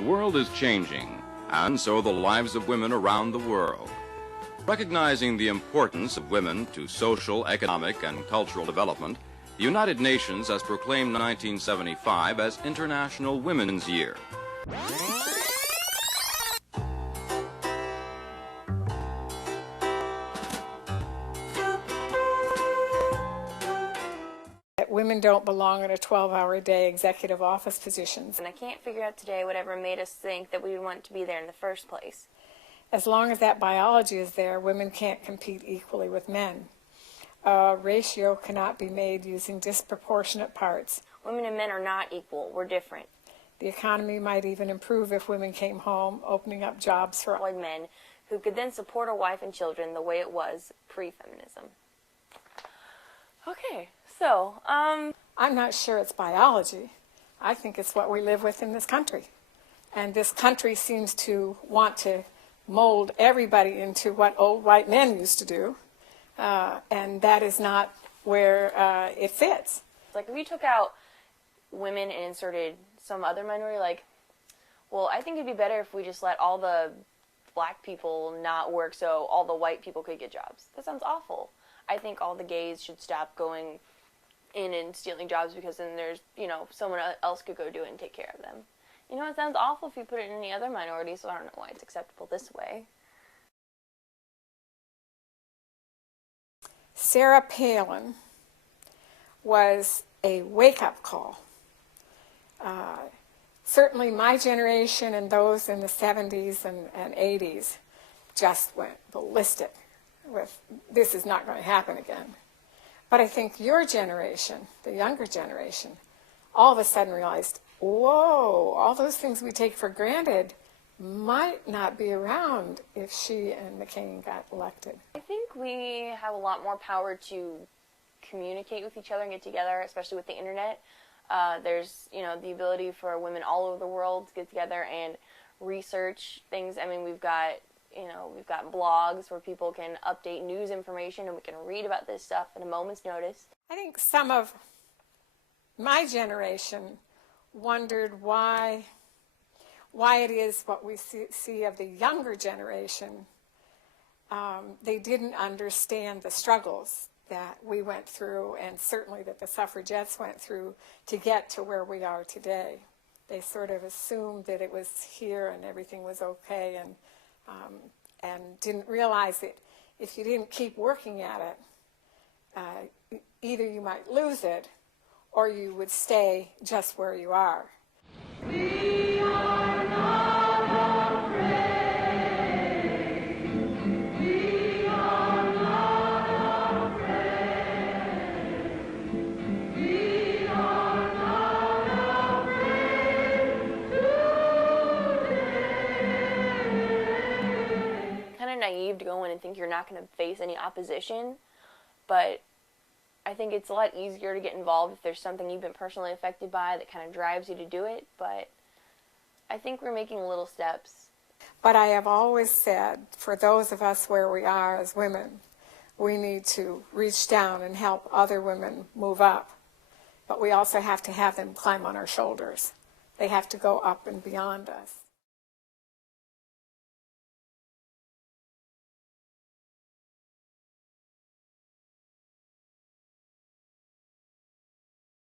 The world is changing, and so the lives of women around the world. Recognizing the importance of women to social, economic, and cultural development, the United Nations has proclaimed 1975 as International Women's Year. Women don't belong in a 12-hour-a-day executive office positions. And I can't figure out today whatever made us think that we would want to be there in the first place. As long as that biology is there, women can't compete equally with men. A ratio cannot be made using disproportionate parts. Women and men are not equal. We're different. The economy might even improve if women came home, opening up jobs for employed men who could then support a wife and children the way it was pre-feminism. Okay, so, I'm not sure it's biology. I think it's what we live with in this country. And this country seems to want to mold everybody into what old white men used to do. And that is not where it fits. Like if you took out women and inserted some other minority, like, well, I think it'd be better if we just let all the black people not work so all the white people could get jobs. That sounds awful. I think all the gays should stop going in and stealing jobs because then there's, someone else could go do it and take care of them. It sounds awful if you put it in any other minority, so I don't know why it's acceptable this way. Sarah Palin was a wake-up call. Certainly my generation and those in the 70s and 80s just went ballistic with, this is not going to happen again. But I think your generation, the younger generation, all of a sudden realized, whoa, all those things we take for granted might not be around if she and McCain got elected. I think we have a lot more power to communicate with each other and get together, especially with the internet. There's, the ability for women all over the world to get together and research things. I mean, we've got blogs where people can update news information and we can read about this stuff at a moment's notice. I think some of my generation wondered why it is what we see of the younger generation. They didn't understand the struggles that we went through and certainly that the suffragettes went through to get to where we are today. They sort of assumed that it was here and everything was okay and didn't realize that if you didn't keep working at it, either you might lose it or you would stay just where you are. We are not afraid. We are not afraid. We are not afraid today. Kind of naive to go in and think you're not going to face any opposition, but I think it's a lot easier to get involved if there's something you've been personally affected by that kind of drives you to do it, but I think we're making little steps. But I have always said, for those of us where we are as women, we need to reach down and help other women move up. But we also have to have them climb on our shoulders. They have to go up and beyond us.